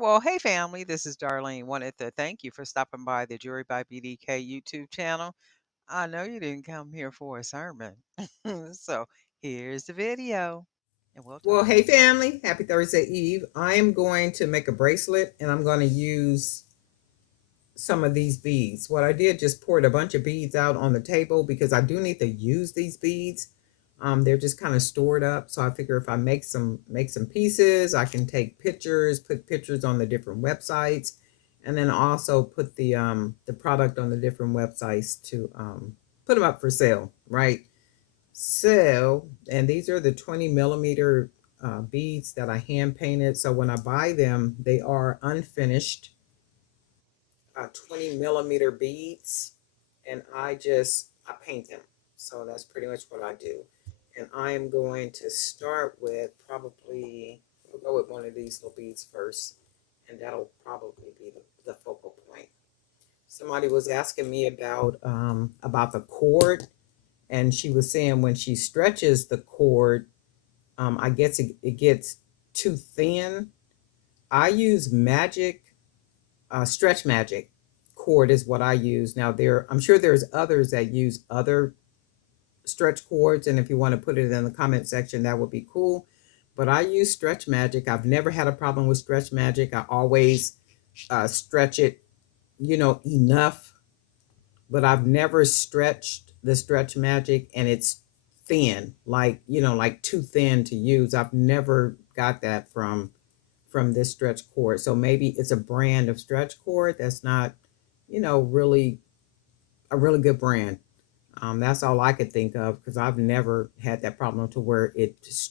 Well, hey family, this is Darlene. Wanted to thank you for stopping by the Jury by BDK YouTube channel. I know you didn't come here for a sermon. So here's the video, and we'll Well, talk hey later. family, happy Thursday Eve. I am going to make a bracelet and I'm going to use some of these beads. What I did just poured a bunch of beads out on the table because I do need to use these beads. They're just kind of stored up, so I figure if I make some pieces, I can take pictures, put pictures on the different websites, and then also put the product on the different websites to put them up for sale, right? So, and these are the 20 millimeter beads that I hand painted. So when I buy them, they are unfinished 20 millimeter beads, and I paint them. So that's pretty much what I do. And I am going to start with probably, we'll go with one of these little beads first, and that'll probably be the focal point. Somebody was asking me about the cord, and she was saying when she stretches the cord, I guess it gets too thin. I use magic, stretch magic cord is what I use. Now I'm sure there's others that use other stretch cords, and if you want to put it in the comment section, that would be cool. But I use stretch magic. I've never had a problem with stretch magic. I always stretch it, enough, but I've never stretched the stretch magic and it's thin, like, like too thin to use. I've never got that from this stretch cord. So maybe it's a brand of stretch cord that's not, really a really good brand. That's all I could think of because I've never had that problem to where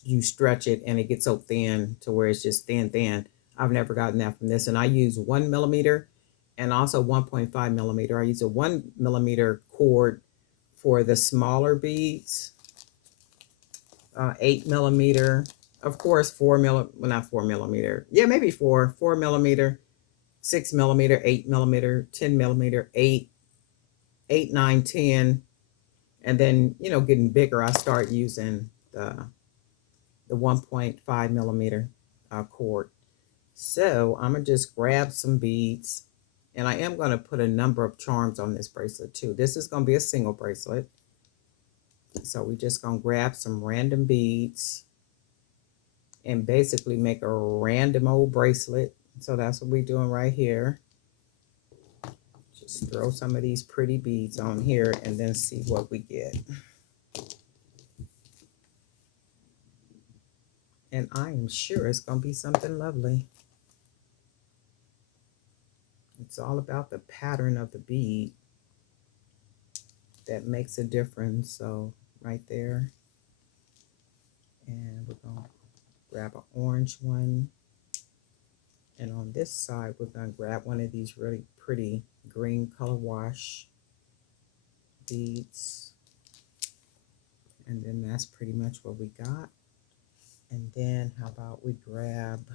you stretch it and it gets so thin to where it's just thin. I've never gotten that from this, and I use 1 millimeter and also 1.5 millimeter. I use a 1 millimeter cord for the smaller beads, 8 millimeter, of course, well, not 4 millimeter, yeah, maybe 4 millimeter, 6 millimeter, 8 millimeter, 10 millimeter, 8, 9, 10. And then, getting bigger, I start using the 1.5 millimeter cord. So I'm gonna just grab some beads, and I am gonna put a number of charms on this bracelet too. This is gonna be a single bracelet. So we're just gonna grab some random beads and basically make a random old bracelet. So that's what we're doing right here. Just throw some of these pretty beads on here and then see what we get. And I am sure it's going to be something lovely. It's all about the pattern of the bead that makes a difference. So right there. And we're going to grab an orange one. And on this side, we're going to grab one of these really pretty green color wash beads. And then that's pretty much what we got. And then how about we grab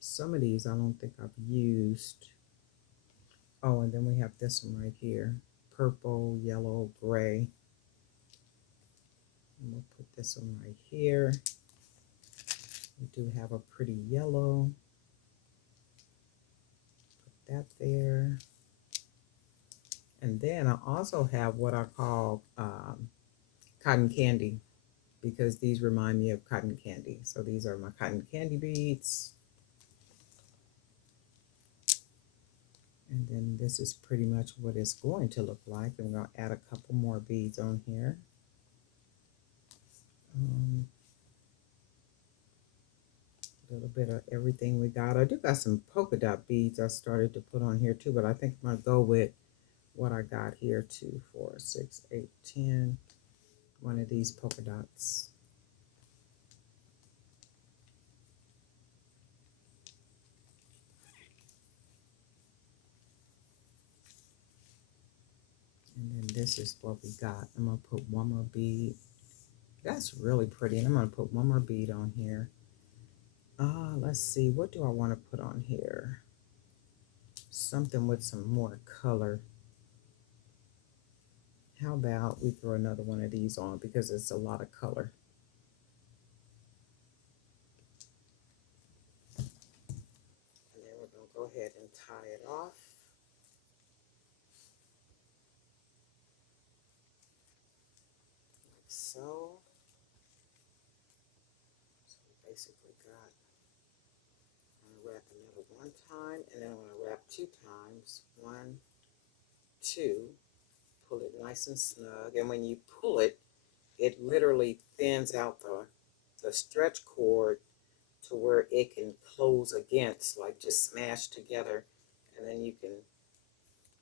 some of these I don't think I've used. Oh, and then we have this one right here. Purple, yellow, gray. And we'll put this one right here. We do have a pretty yellow. Put that there. And then I also have what I call cotton candy, because these remind me of cotton candy. So these are my cotton candy beads. And then this is pretty much what it's going to look like. I'm going to add a couple more beads on here. A little bit of everything we got. I do got some polka dot beads I started to put on here too, but I think I'm going to go with what I got here, 2, 4, 6, 8, 10. One of these polka dots. And then this is what we got. I'm going to put one more bead. That's really pretty. And I'm going to put one more bead on here. Let's see. What do I want to put on here? Something with some more color. How about we throw another one of these on because it's a lot of color. go ahead and tie it off. Like so. So we basically got, I'm going to wrap another one time, and then I'm going to wrap 2 times. 1, 2. Pull it nice and snug. And when you pull it, it literally thins out the stretch cord to where it can close against, like just smash together. And then you can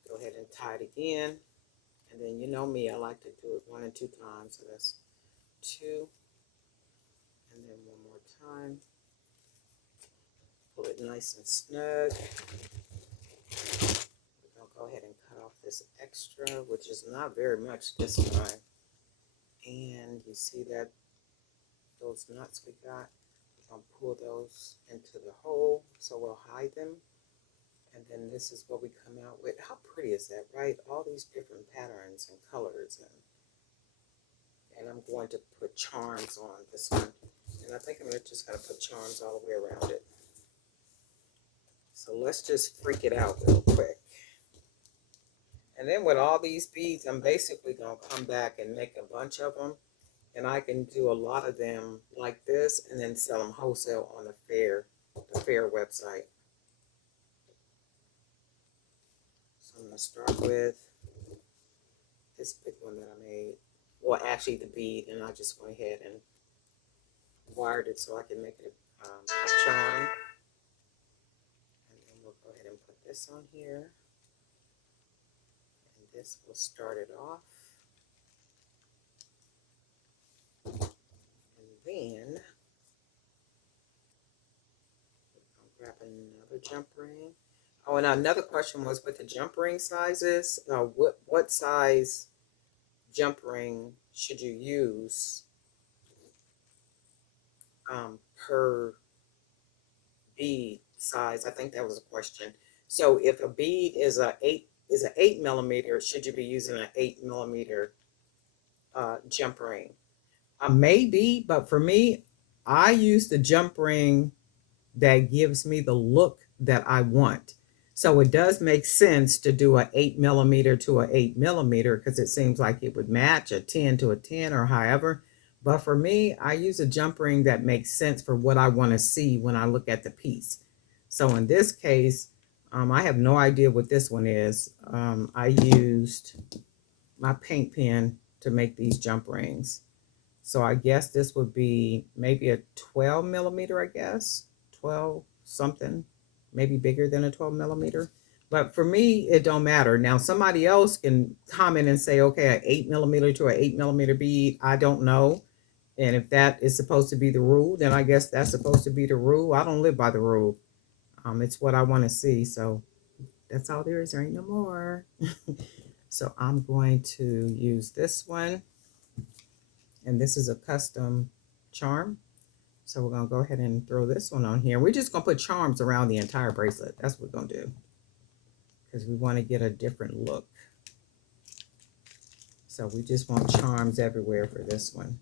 go ahead and tie it again. And then you know me, I like to do it 1 and 2 times. So that's 2. And then one more time. Pull it nice and snug. We're going to go ahead and cut off this extra, which is not very much this time. And you see that those nuts we got, we're going to pull those into the hole, so we'll hide them. And then this is what we come out with. How pretty is that, right? All these different patterns and colors. And I'm going to put charms on this one. And I think I'm just going to put charms all the way around it. So let's just freak it out real quick. And then with all these beads, I'm basically going to come back and make a bunch of them. And I can do a lot of them like this and then sell them wholesale on the fair website. So I'm going to start with this big one that I made. Well, actually the bead, and I just went ahead and wired it so I can make it a charm. And then we'll go ahead and put this on here. And this will start it off. And then I'll grab another jump ring. Oh, and another question was with the jump ring sizes, what size jump ring should you use per bead size? I think that was a question. So if a bead is an 8 millimeter, should you be using an 8 millimeter jump ring? Maybe, but for me, I use the jump ring that gives me the look that I want. So it does make sense to do a 8 millimeter to a 8 millimeter because it seems like it would match a 10 to a 10 or however. But for me, I use a jump ring that makes sense for what I want to see when I look at the piece. So in this case, I have no idea what this one is. I used my paint pen to make these jump rings. So I guess this would be maybe a 12 millimeter, I guess. 12 something, maybe bigger than a 12 millimeter. But for me, it don't matter. Now, somebody else can comment and say, okay, an 8 millimeter to an 8 millimeter bead, I don't know. And if that is supposed to be the rule, then I guess that's supposed to be the rule. I don't live by the rule. It's what I want to see. So that's all there is. There ain't no more. So I'm going to use this one. And this is a custom charm. So we're going to go ahead and throw this one on here. We're just going to put charms around the entire bracelet. That's what we're going to do. Because we want to get a different look. So we just want charms everywhere for this one.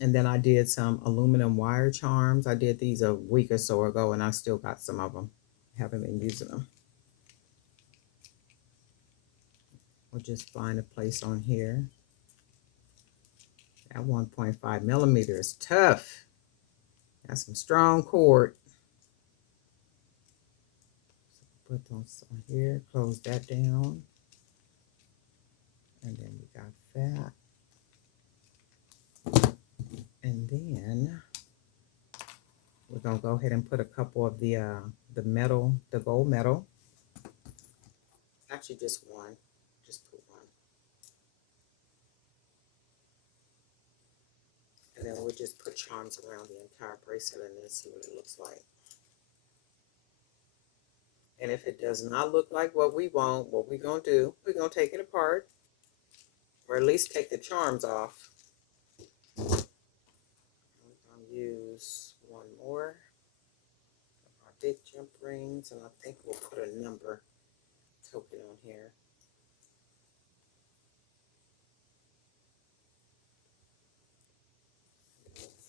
And then I did some aluminum wire charms. I did these a week or so ago, and I still got some of them. Haven't been using them. We'll just find a place on here. That 1.5 millimeter is tough. That's some strong cord. So put those on here, close that down. And then we got that. And then we're gonna go ahead and put a couple of the metal, the gold metal. Actually, just one. Just put one. And then we'll just put charms around the entire bracelet and then see what it looks like. And if it does not look like what we want, what we're gonna do, we're gonna take it apart, or at least take the charms off. I'm gonna use one more of our big jump rings, and I think we'll put a number token on here.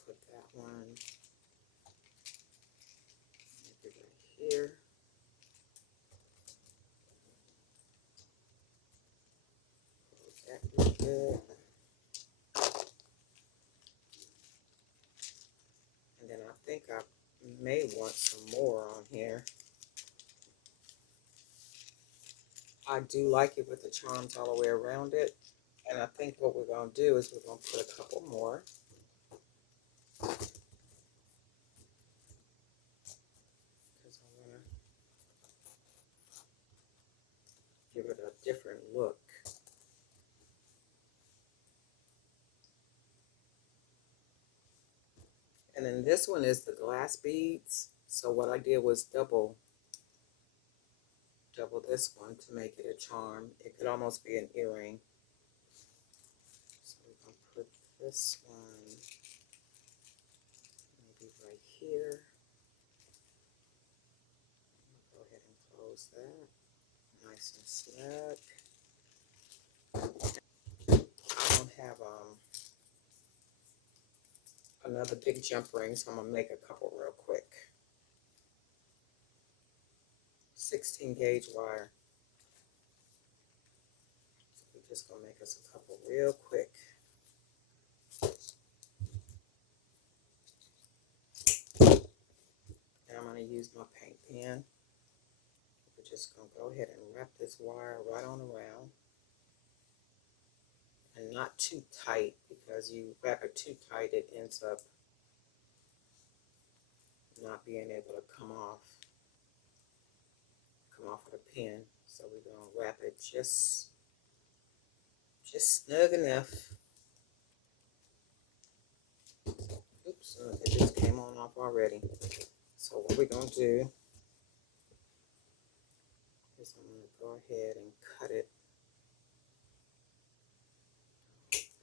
Put that one. think I may want some more on here. I do like it with the charms all the way around it. And I think what we're going to do is we're going to put a couple more. Because I want to give it a different look. And then this one is the glass beads. So what I did was double this one to make it a charm. It could almost be an earring. So we're going to put this one maybe right here. Go ahead and close that. Nice and snug. I don't have another big jump ring, so I'm going to make a couple real quick. 16 gauge wire. So we're just going to make us a couple real quick. And I'm going to use my paint pen. We're just going to go ahead and wrap this wire right on around. And not too tight, because you wrap it too tight, it ends up not being able to come off with a pin. So we're going to wrap it just snug enough. Oops, it just came on off already. So what we're going to do is I'm going to go ahead and cut it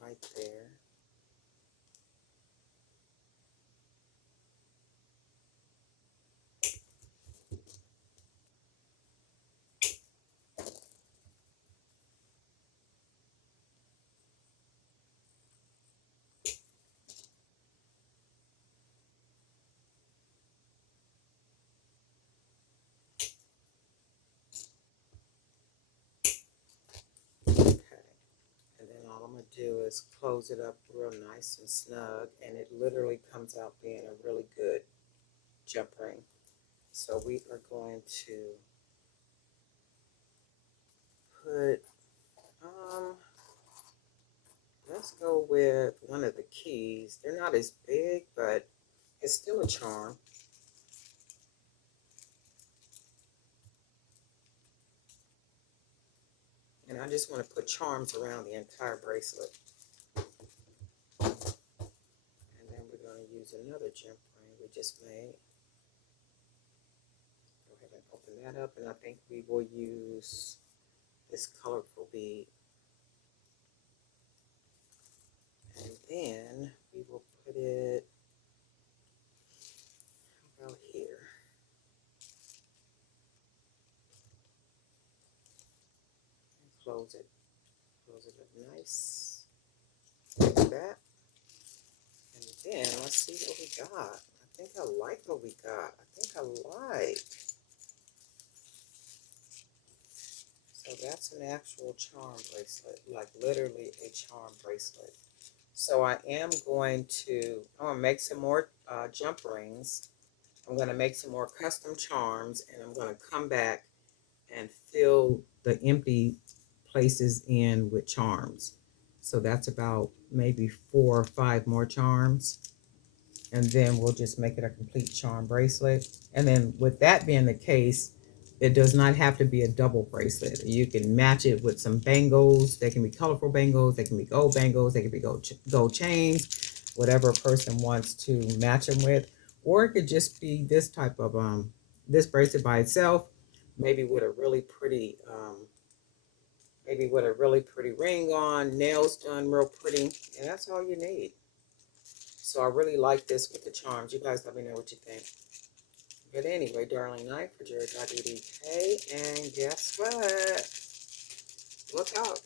right there. Okay. And then all I'm going to do is close it up real nice and snug, and it literally comes out being a really good jump ring. So we are going to put, let's go with one of the keys. They're not as big, but it's still a charm. And I just want to put charms around the entire bracelet. And then we're going to use another jump ring we just made. Go ahead and open that up, and I think we will use this colorful bead. And then we will put it about here. And close it up nice like that. And then let's see what we got. I think I like what we got. So that's an actual charm bracelet, like literally a charm bracelet. So I'm going to make some more jump rings. I'm going to make some more custom charms, and I'm going to come back and fill the empty places in with charms. So that's about maybe 4 or 5 more charms. And then we'll just make it a complete charm bracelet. And then with that being the case, it does not have to be a double bracelet. You can match it with some bangles. They can be colorful bangles. They can be gold bangles. They can be gold chains, whatever a person wants to match them with. Or it could just be this type of, this bracelet by itself, maybe with a really pretty, ring on, nails done real pretty. And that's all you need. So I really like this with the charms. You guys let me know what you think. But anyway, darling night for Jerry.DDK. And guess what? Look out.